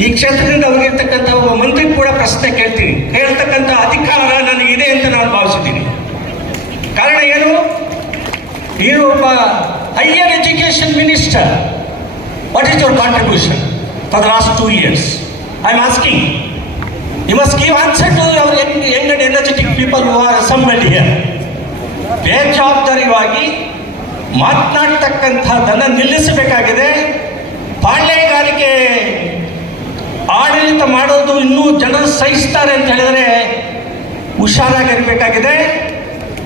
ಈ ಕ್ಷೇತ್ರದಿಂದ ಅವರಿರ್ತಕ್ಕಂಥ ಒಬ್ಬ ಮಂತ್ರಿ ಕೂಡ ಪ್ರಶ್ನೆ ಕೇಳ್ತೀನಿ. ಹೇಳ್ತಕ್ಕಂಥ ಅಧಿಕಾರ ನನಗಿದೆ ಅಂತ ನಾನು ಭಾವಿಸಿದ್ದೀನಿ ಕಾರಣ ಏನು? ನೀನು ಒಬ್ಬ higher education minister what is your contribution for the last two years I am asking you must give answer to our young and energetic people who are assembled here ಬೇಜವಾಬ್ದಾರಿಯಾಗಿ ಮಾತನಾಡ್ತಕ್ಕಂಥದ್ದನ್ನು ನಿಲ್ಲಿಸಬೇಕಾಗಿದೆ. ಪಾಳ್ಯಗಾರಿಕೆ ಆಡಳಿತ ಮಾಡೋದು ಇನ್ನೂ ಜನರು ಸಹಿಸ್ತಾರೆ ಅಂತ ಹೇಳಿದರೆ ಹುಷಾರಾಗಿರಬೇಕಾಗಿದೆ.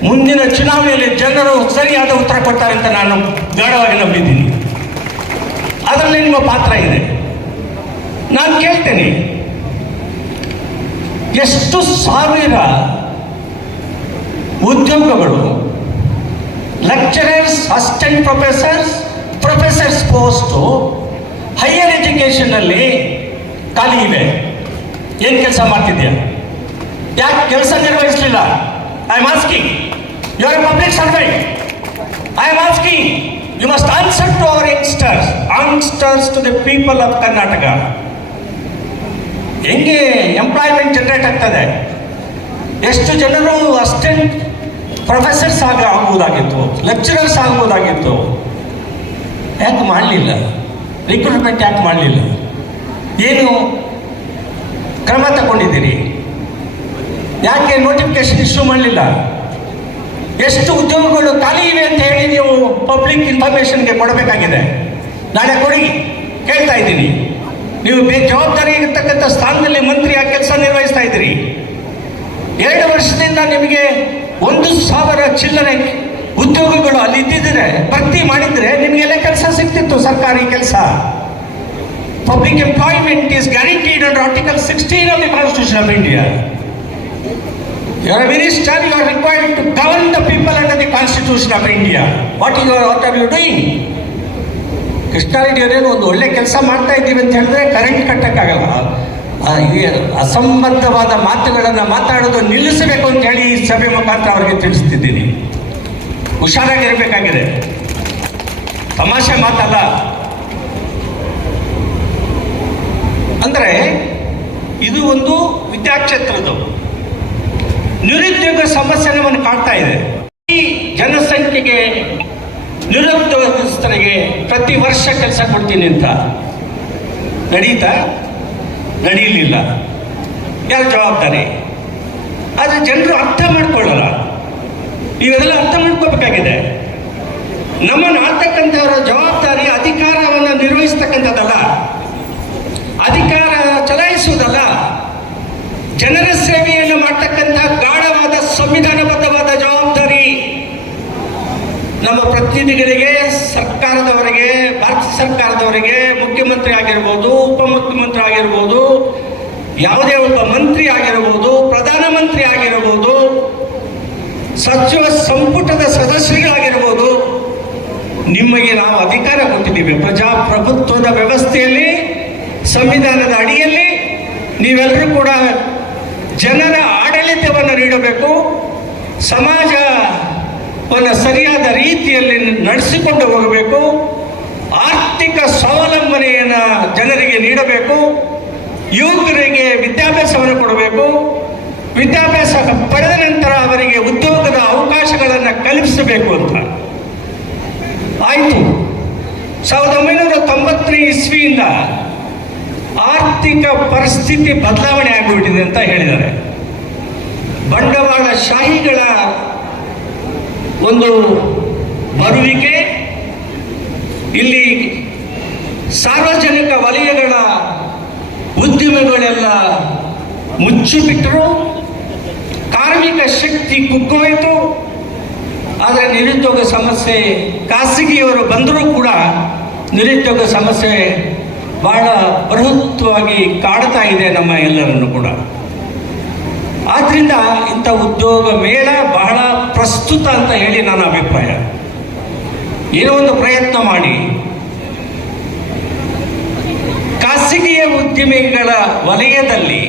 ಮುಂದಿನ ಚುನಾವಣೆಯಲ್ಲಿ ಜನರು ಸರಿಯಾದ ಉತ್ತರ ಕೊಡ್ತಾರೆ ಅಂತ ನಾನು ಗಾಢವಾಗಿ ನಂಬಿದ್ದೀನಿ. ಅದರಲ್ಲಿ ನಿಮ್ಮ ಪಾತ್ರ ಇದೆ. ನಾನು ಕೇಳ್ತೇನೆ. ಎಷ್ಟು ಸಾವಿರ ಉದ್ಯೋಗಗಳು lecturers assistant professors professors post higher ಎಜುಕೇಷನಲ್ಲಿ ಖಾಲಿ ಇದೆ. ಏನು ಕೆಲಸ ಮಾಡ್ತಿದ್ಯಾ? ಯಾಕೆ ಕೆಲಸ ನಿರ್ವಹಿಸಲಿಲ್ಲ? I am asking you are public servant I am asking you must answer to our youngsters answers to the people of Karnataka ಹೆಂಗೆ ಎಂಪ್ಲಾಯ್ಮೆಂಟ್ ಜನರೇಟ್ ಆಗ್ತದೆ? ಎಷ್ಟು ಜನರು ಅಸಿಸ್ಟೆಂಟ್ ಪ್ರೊಫೆಸರ್ಸ್ ಆಗ ಆಗ್ಬೋದಾಗಿತ್ತು? ಲೆಕ್ಚರರ್ಸ್ ಆಗ್ಬೋದಾಗಿತ್ತು? ಯಾಕೆ ಮಾಡಲಿಲ್ಲ? ರಿಕ್ರೂಟ್ಮೆಂಟ್ ಯಾಕೆ ಮಾಡಲಿಲ್ಲ? ಏನು ಕ್ರಮ ತಗೊಂಡಿದ್ದೀರಿ? ಯಾಕೆ ನೋಟಿಫಿಕೇಶನ್ ಇಶ್ಯೂ ಮಾಡಲಿಲ್ಲ? ಎಷ್ಟು ಉದ್ಯೋಗಗಳು ಖಾಲಿ ಇವೆ ಅಂತ ಹೇಳಿ ನೀವು ಪಬ್ಲಿಕ್ ಇನ್ಫಾರ್ಮೇಶನ್ಗೆ ಕೊಡಬೇಕಾಗಿದೆ. ನಾಳೆ ಕೊಡಿ, ಕೇಳ್ತಾ ಇದ್ದೀನಿ. ನೀವು ಜವಾಬ್ದಾರಿ ಇರತಕ್ಕಂಥ ಸ್ಥಾನದಲ್ಲಿ ಮಂತ್ರಿಯಾಗಿ ಕೆಲಸ ನಿರ್ವಹಿಸ್ತಾ ಇದ್ದೀರಿ. ಎರಡು ವರ್ಷದಿಂದ ನಿಮಗೆ ಒಂದು ಸಾವಿರ ಚಿಲ್ಲರೆ ಉದ್ಯೋಗಗಳು ಅಲ್ಲಿ ಇದ್ದಿದ್ರೆ ಭರ್ತಿ ಮಾಡಿದರೆ ನಿಮಗೆಲ್ಲ ಕೆಲಸ ಸಿಗ್ತಿತ್ತು ಸರ್ಕಾರಿ ಕೆಲಸ. Public employment is guaranteed under article sixteen of the constitution of India you are minister you are required to govern the people under the constitution of India what you what are you doing Krishna Reddy ಅವರೇನು ಒಂದು ಒಳ್ಳೆ ಕೆಲಸ ಮಾಡ್ತಾ ಇದ್ದೀವಿ ಅಂತ ಹೇಳಿದ್ರೆ current ಕಟ್ಟಕ್ಕಾಗಲ್ಲ. ಅಸಂಬದ್ಧವಾದ ಮಾತುಗಳನ್ನು ಮಾತಾಡೋದು ನಿಲ್ಲಿಸಬೇಕು ಅಂತ ಹೇಳಿ ಈ ಸಭೆ ಮುಖಾಂತರ ಅವರಿಗೆ ತಿಳಿಸ್ತಿದ್ದೀನಿ. ಹುಷಾರಾಗಿರಬೇಕಾಗಿದೆ. ತಮಾಷೆ ಮಾತಲ್ಲ. ಅಂದ್ರೆ ಇದು ಒಂದು ವಿದ್ಯಾಕ್ಷೇತ್ರದ್ದು. ನಿರುದ್ಯೋಗ ಸಮಸ್ಯೆ ನಮ್ಮನ್ನು ಕಾಡ್ತಾ ಇದೆ. ಈ ಜನಸಂಖ್ಯೆಗೆ ನಿರುದ್ಯೋಗಸ್ಥರಿಗೆ ಪ್ರತಿ ವರ್ಷ ಕೆಲಸ ಕೊಡ್ತೀನಿ ಅಂತ. ನಡೀತಾ? ನಡೀಲಿಲ್ಲ. ಯಾರ ಜವಾಬ್ದಾರಿ? ಆದರೆ ಜನರು ಅರ್ಥ ಮಾಡ್ಕೊಳ್ಳಲ್ಲ. ನೀವೆಲ್ಲ ಅರ್ಥ ಮಾಡ್ಕೋಬೇಕಾಗಿದೆ. ನಮ್ಮನ್ನು ಆಡ್ತಕ್ಕಂಥವರ ಜವಾಬ್ದಾರಿ, ಅಧಿಕಾರವನ್ನು ನಿರ್ವಹಿಸ್ತಕ್ಕಂಥದ್ದಲ್ಲ. ನಮ್ಮ ಪ್ರತಿನಿಧಿಗಳಿಗೆ ಸರ್ಕಾರದವರಿಗೆ, ಭಾರತ ಸರ್ಕಾರದವರಿಗೆ ಮುಖ್ಯಮಂತ್ರಿ ಆಗಿರ್ಬೋದು, ಉಪಮುಖ್ಯಮಂತ್ರಿ ಆಗಿರ್ಬೋದು, ಯಾವುದೇ ಒಬ್ಬ ಮಂತ್ರಿ ಆಗಿರಬಹುದು ಪ್ರಧಾನಮಂತ್ರಿ ಆಗಿರಬಹುದು ಸಚಿವ ಸಂಪುಟದ ಸದಸ್ಯರಾಗಿರ್ಬೋದು ನಿಮಗೆ ನಾವು ಅಧಿಕಾರ ಕೊಟ್ಟಿದ್ದೀವಿ. ಪ್ರಜಾಪ್ರಭುತ್ವದ ವ್ಯವಸ್ಥೆಯಲ್ಲಿ, ಸಂವಿಧಾನದ ಅಡಿಯಲ್ಲಿ, ನೀವೆಲ್ಲರೂ ಕೂಡ ಜನರ ಆಡಳಿತವನ್ನು ನೀಡಬೇಕು. ಸಮಾಜವನ್ನು ಸರಿಯಾದ ರೀತಿಯಲ್ಲಿ ನಡೆಸಿಕೊಂಡು ಹೋಗಬೇಕು. ಆರ್ಥಿಕ ಸ್ವಾವಲಂಬನೆಯನ್ನು ಜನರಿಗೆ ನೀಡಬೇಕು. ಯುವಕರಿಗೆ ವಿದ್ಯಾಭ್ಯಾಸವನ್ನು ಕೊಡಬೇಕು. ವಿದ್ಯಾಭ್ಯಾಸ ಪಡೆದ ನಂತರ ಅವರಿಗೆ ಉದ್ಯೋಗದ ಅವಕಾಶಗಳನ್ನು ಕಲ್ಪಿಸಬೇಕು ಅಂತ. ಆಯಿತು. ಸಾವಿರದ ಒಂಬೈನೂರ ತೊಂಬತ್ತನೇ ಇಸ್ವಿಯಿಂದ ಆರ್ಥಿಕ ಪರಿಸ್ಥಿತಿ ಬದಲಾವಣೆ ಆಗಿಬಿಟ್ಟಿದೆ ಅಂತ ಹೇಳಿದ್ದಾರೆ. ಬಂಡವಾಳ ಶಾಹಿಗಳ ಒಂದು ಬರುವಿಕೆ, ಇಲ್ಲಿ ಸಾರ್ವಜನಿಕ ವಲಯಗಳ ಉದ್ಯಮಗಳೆಲ್ಲ ಮುಚ್ಚಿಬಿಟ್ಟರು ಕಾರ್ಮಿಕ ಶಕ್ತಿ ಕುಗ್ಗೋಯಿತು, ಆದರೆ ನಿರುದ್ಯೋಗ ಸಮಸ್ಯೆ, ಖಾಸಗಿಯವರು ಬಂದರೂ ಕೂಡ ನಿರುದ್ಯೋಗ ಸಮಸ್ಯೆ ಬಹಳ ಬೃಹತ್ವಾಗಿ ಕಾಡ್ತಾ ಇದೆ ನಮ್ಮ ಎಲ್ಲರನ್ನು ಕೂಡ. ಆದ್ರಿಂದ ಇಂಥ ಉದ್ಯೋಗ ಮೇಳ ಬಹಳ ಪ್ರಸ್ತುತ ಅಂತ ಹೇಳಿ ನನ್ನ ಅಭಿಪ್ರಾಯ. ಏನೋ ಒಂದು ಪ್ರಯತ್ನ ಮಾಡಿ. ಖಾಸಗಿಯ ಉದ್ಯಮಿಗಳ ವಲಯದಲ್ಲಿ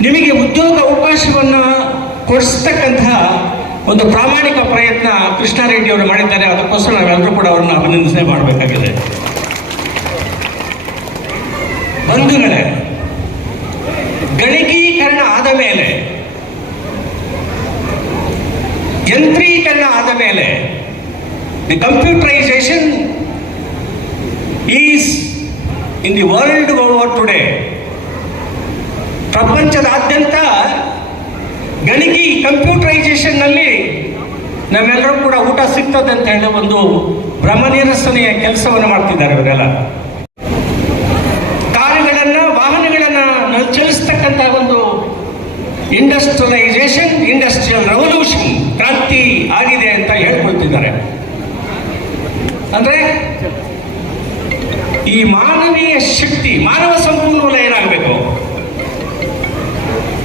ನಿಮಗೆ ಉದ್ಯೋಗ ಅವಕಾಶವನ್ನು ಕೊಡಿಸ್ತಕ್ಕಂತಹ ಒಂದು ಪ್ರಾಮಾಣಿಕ ಪ್ರಯತ್ನ ಕೃಷ್ಣಾರೆಡ್ಡಿ ಅವರು ಮಾಡಿದ್ದಾರೆ. ಅದಕ್ಕೋಸ್ಕರ ನಾವೆಲ್ಲರೂ ಕೂಡ ಅವರನ್ನು ಅಭಿನಂದನೆ ಮಾಡಬೇಕಾಗಿದೆ. ಬಂಧುಗಳೇ ಗಣಕೀಕರಣ ಆದ ಮೇಲೆ, ಯಂತ್ರೀಕರಣ ಆದ ಮೇಲೆ the computerisation is in the world over today ಪ್ರಪಂಚದಾದ್ಯಂತ ಗಣಕಿ ಕಂಪ್ಯೂಟರೈಸೇಷನ್ನಲ್ಲಿ ನಾವೆಲ್ಲರೂ ಕೂಡ ಊಟ ಸಿಗ್ತದೆ ಅಂತ ಹೇಳಿ ಒಂದು ಭ್ರಮನಿರಸನೆಯ ಕೆಲಸವನ್ನು ಮಾಡ್ತಿದ್ದಾರೆ ಇವರೆಲ್ಲ ಕಾರುಗಳನ್ನ ವಾಹನಗಳನ್ನ ನಾವು ಚಲಿಸ್ತಕ್ಕಂಥ ಒಂದು ಇಂಡಸ್ಟ್ರಿಯಲೈಸೇಷನ್ ಇಂಡಸ್ಟ್ರಿಯಲ್ ರೆವಲ್ಯೂಷನ್ ಕ್ರಾಂತಿ ಆಗಿದೆ ಅಂತ ಹೇಳ್ಕೊಳ್ತಿದ್ದಾರೆ. ಅಂದ್ರೆ ಈ ಮಾನವೀಯ ಶಕ್ತಿ ಮಾನವ ಸಂಪನ್ಮೂಲ ಏನಾಗಬೇಕು?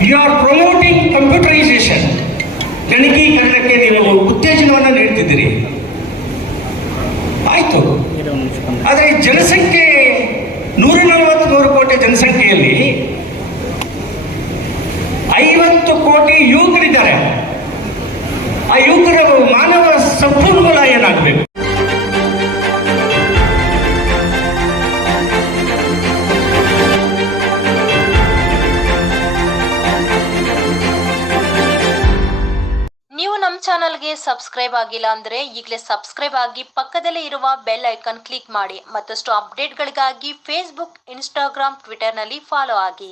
ಯು ಆರ್ ಪ್ರಮೋಟಿಂಗ್ ಕಂಪ್ಯೂಟರೈಸೇಷನ್ ಗಣಕೀಕರಣಕ್ಕೆ ನೀವು ಉತ್ತೇಜನವನ್ನು ನೀಡ್ತಿದ್ದೀರಿ. ಆಯ್ತು. ಆದರೆ ಜನಸಂಖ್ಯೆ ನೂರ ನಲವತ್ಮೂರು ಕೋಟಿ ಜನಸಂಖ್ಯೆಯಲ್ಲಿ ಕೋಟಿ ಯುವಕರಿದ್ದಾರೆ. ಆ ಯುವಕರ ಮಾನವ ಸಂಪನ್ಮೂಲ ಏನಾಗಬೇಕು? ನೀವು ನಮ್ಮ ಚಾನಲ್ಗೆ ಸಬ್ಸ್ಕ್ರೈಬ್ ಆಗಿಲ್ಲ ಅಂದ್ರೆ ಈಗಲೇ ಸಬ್ಸ್ಕ್ರೈಬ್ ಆಗಿ ಪಕ್ಕದಲ್ಲೇ ಇರುವ ಬೆಲ್ ಐಕಾನ್ ಕ್ಲಿಕ್ ಮಾಡಿ ಮತ್ತಷ್ಟು ಅಪ್ಡೇಟ್ಗಳಿಗಾಗಿ ಫೇಸ್ಬುಕ್ ಇನ್ಸ್ಟಾಗ್ರಾಮ್ ಟ್ವಿಟರ್ನಲ್ಲಿ ಫಾಲೋ ಆಗಿ.